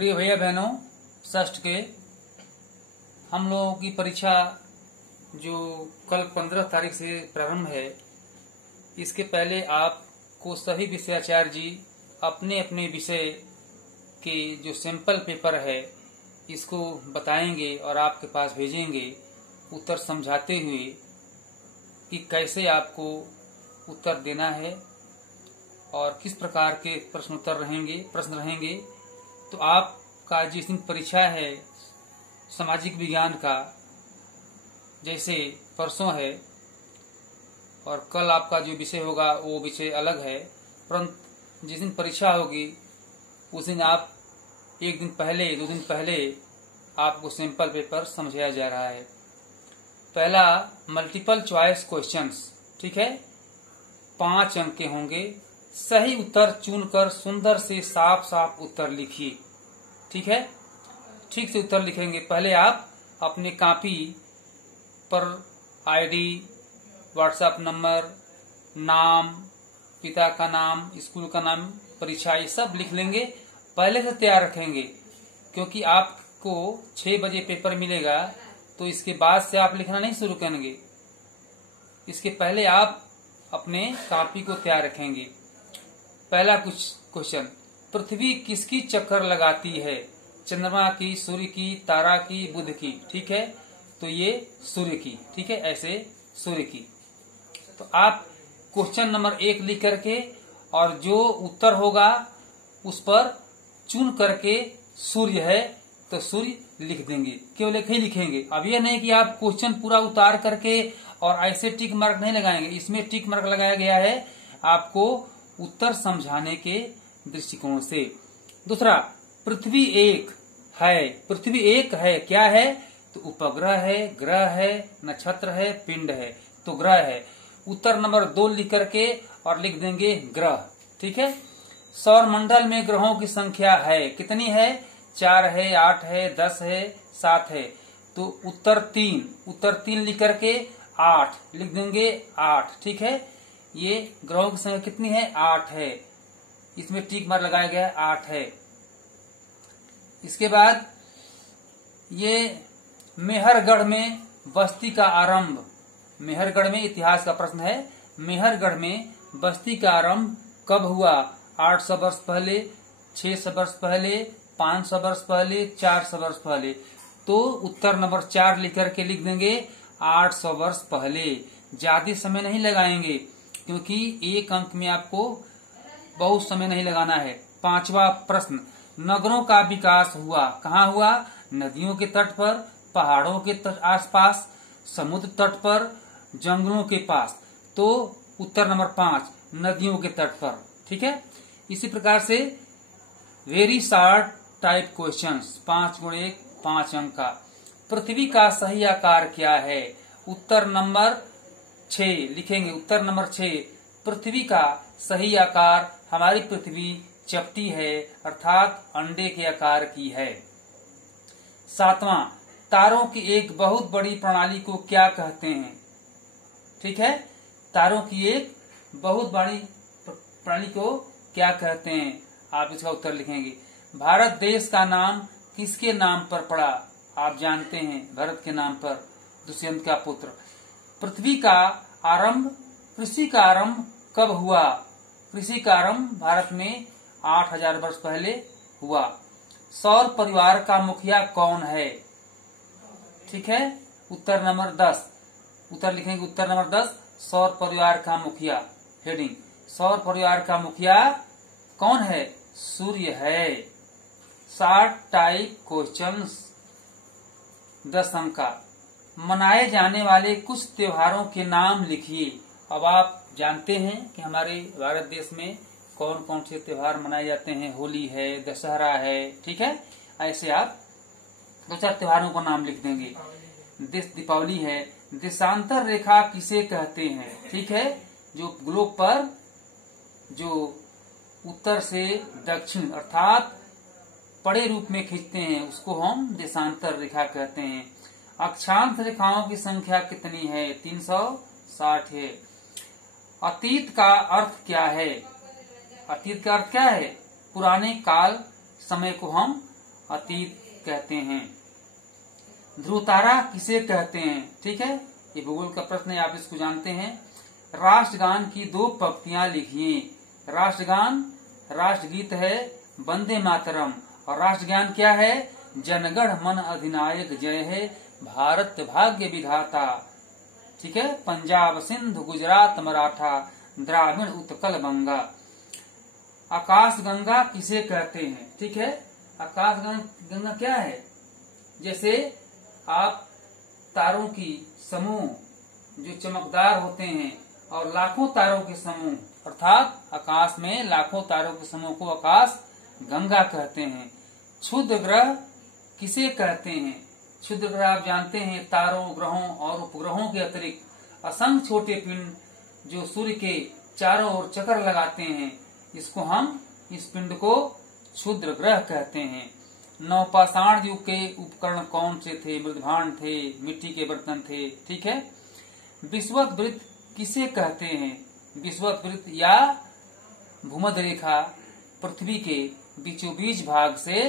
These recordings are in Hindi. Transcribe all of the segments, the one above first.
प्रिय भैया बहनों, षष्ठ के हम लोगों की परीक्षा जो कल 15 तारीख से प्रारंभ है, इसके पहले आपको सभी विषयाचार्य जी अपने अपने विषय के जो सैंपल पेपर है इसको बताएंगे और आपके पास भेजेंगे उत्तर समझाते हुए कि कैसे आपको उत्तर देना है और किस प्रकार के प्रश्न रहेंगे। तो आपका जिस दिन परीक्षा है सामाजिक विज्ञान का, जैसे परसों है और कल आपका जो विषय होगा वो विषय अलग है, परंतु जिस दिन परीक्षा होगी उस दिन आप एक दिन पहले 2 दिन पहले आपको सैंपल पेपर समझाया जा रहा है। पहला मल्टीपल चॉइस क्वेश्चंस, ठीक है, 5 अंक के होंगे। सही उत्तर चुनकर सुंदर से साफ साफ उत्तर लिखिए, ठीक है, ठीक से उत्तर लिखेंगे। पहले आप अपने कॉपी पर आईडी, व्हाट्सएप नंबर, नाम, पिता का नाम, स्कूल का नाम, परीक्षा, ये सब लिख लेंगे, पहले से तैयार रखेंगे, क्योंकि आपको 6 बजे पेपर मिलेगा तो इसके बाद से आप लिखना नहीं शुरू करेंगे। इसके पहले आप अपने कॉपी को तैयार रखेंगे। पहला कुछ क्वेश्चन, पृथ्वी किसकी चक्कर लगाती है? चंद्रमा की, सूर्य की, तारा की, बुध की, ठीक है, तो ये सूर्य की, ठीक है, ऐसे सूर्य की। तो आप क्वेश्चन नंबर 1 लिख करके और जो उत्तर होगा उस पर चुन करके सूर्य है तो सूर्य लिख देंगे, केवल एक ही लिखेंगे। अब यह नहीं कि आप क्वेश्चन पूरा उतार करके और ऐसे टिक मार्क नहीं लगाएंगे, इसमें टिक मार्क लगाया गया है आपको उत्तर समझाने के दृष्टिकोण से। दूसरा, पृथ्वी एक है। पृथ्वी एक है, क्या है? तो उपग्रह है, ग्रह है, नक्षत्र है, पिंड है, तो ग्रह है। उत्तर नंबर 2 लिख करके और लिख देंगे ग्रह, ठीक है। सौर मंडल में ग्रहों की संख्या है, कितनी है? 4 है, 8 है, 10 है, 7 है, तो उत्तर 3 लिख करके 8 लिख देंगे, 8, ठीक है। ये ग्रहों की संख्या कितनी है? 8 है, इसमें टिक मार्क लगाया गया है, 8 है। इसके बाद ये मेहरगढ़ में बस्ती का आरंभ, मेहरगढ़ में इतिहास का प्रश्न है, मेहरगढ़ में बस्ती का आरंभ कब हुआ? 800 वर्ष पहले, 600 वर्ष पहले, 500 वर्ष पहले, 400 वर्ष पहले, तो उत्तर नंबर 4 लिख करके लिख देंगे 800 वर्ष पहले। ज्यादा समय नहीं लगाएंगे क्योंकि एक अंक में आपको बहुत समय नहीं लगाना है। 5वां प्रश्न, नगरों का विकास हुआ, कहाँ हुआ? नदियों के तट पर, पहाड़ों के आसपास, समुद्र तट पर, जंगलों के पास, तो उत्तर नंबर 5 नदियों के तट पर, ठीक है। इसी प्रकार से वेरी शॉर्ट टाइप क्वेश्चंस 5 × 1 5 अंक का। पृथ्वी का सही आकार क्या है? उत्तर नंबर 6 लिखेंगे, उत्तर नंबर 6 पृथ्वी का सही आकार, हमारी पृथ्वी चपटी है अर्थात अंडे के आकार की है। 7वां, तारों की एक बहुत बड़ी प्रणाली को क्या कहते हैं? ठीक है, तारों की एक बहुत बड़ी प्रणाली को क्या कहते हैं? आप इसका उत्तर लिखेंगे। भारत देश का नाम किसके नाम पर पड़ा? आप जानते हैं, भरत के नाम पर, दुष्यंत का पुत्र। पृथ्वी का आरंभ, कृषि का आरंभ कब हुआ? कृषि का आरंभ भारत में 8000 वर्ष पहले हुआ। सौर परिवार का मुखिया कौन है? ठीक है, उत्तर नंबर 10, उत्तर लिखेंगे उत्तर नंबर 10 सौर परिवार का मुखिया। हेडिंग, सौर परिवार का मुखिया कौन है? सूर्य है। शॉर्ट टाइप क्वेश्चंस 10 अंक का। मनाए जाने वाले कुछ त्योहारों के नाम लिखिए। अब आप जानते हैं कि हमारे भारत देश में कौन कौन से त्योहार मनाए जाते हैं। होली है, दशहरा है, ठीक है। ऐसे आप 2-4 त्योहारों का नाम लिख देंगे। दीपावली है। देशांतर रेखा किसे कहते हैं? ठीक है, जो ग्लोब पर जो उत्तर से दक्षिण अर्थात बड़े रूप में खींचते हैं उसको हम देशांतर रेखा कहते हैं। अक्षांश रेखाओं की संख्या कितनी है? 360 है। अतीत का अर्थ क्या है? अतीत का अर्थ क्या है? पुराने काल समय को हम अतीत कहते हैं। ध्रुव तारा किसे कहते हैं? ठीक है, ये भूगोल का प्रश्न है, आप इसको जानते हैं। राष्ट्रगान की 2 पंक्तियां लिखिए। राष्ट्रगान, राष्ट्रगीत है वंदे मातरम, और राष्ट्रगान क्या है? जनगण मन अधिनायक जय है, भारत भाग्य विधाता। ठीक है, पंजाब सिंध गुजरात मराठा, द्राविड़ उत्कल गंगा। आकाश गंगा किसे कहते हैं? ठीक है, आकाश गंगा क्या है? जैसे आप तारों की समूह जो चमकदार होते हैं और लाखों तारों के समूह, अर्थात आकाश में लाखों तारों के समूह को आकाश गंगा कहते हैं। क्षुद्र ग्रह किसे कहते हैं? क्षुद्र ग्रह आप जानते हैं, तारों, ग्रहों और उपग्रहों के अतिरिक्त असंख्य छोटे पिंड जो सूर्य के चारों ओर चक्कर लगाते हैं, इसको हम इस पिंड को क्षुद्र ग्रह कहते हैं। नवपाषाण युग के उपकरण कौन से थे? मृदभांड थे, मिट्टी के बर्तन थे। ठीक है, विषुवत वृत्त किसे कहते हैं? विषुवत वृत्त या भूमध्य रेखा पृथ्वी के बीचों बीच भाग से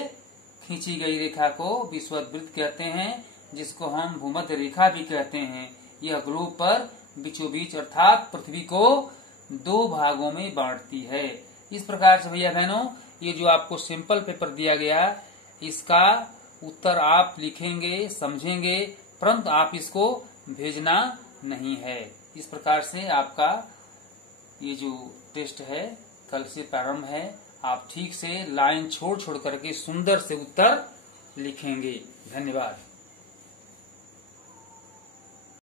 खींची गई रेखा को विषुवत वृत्त कहते हैं, जिसको हम भूमध्य रेखा भी कहते हैं। यह ग्लोब पर बीचों बीच अर्थात पृथ्वी को 2 भागों में बांटती है। इस प्रकार से भैया बहनों, ये जो आपको सिंपल पेपर दिया गया, इसका उत्तर आप लिखेंगे, समझेंगे, परंतु आप इसको भेजना नहीं है। इस प्रकार से आपका ये जो टेस्ट है कल से प्रारंभ है। आप ठीक से लाइन छोड़ छोड़ करके सुंदर से उत्तर लिखेंगे। धन्यवाद।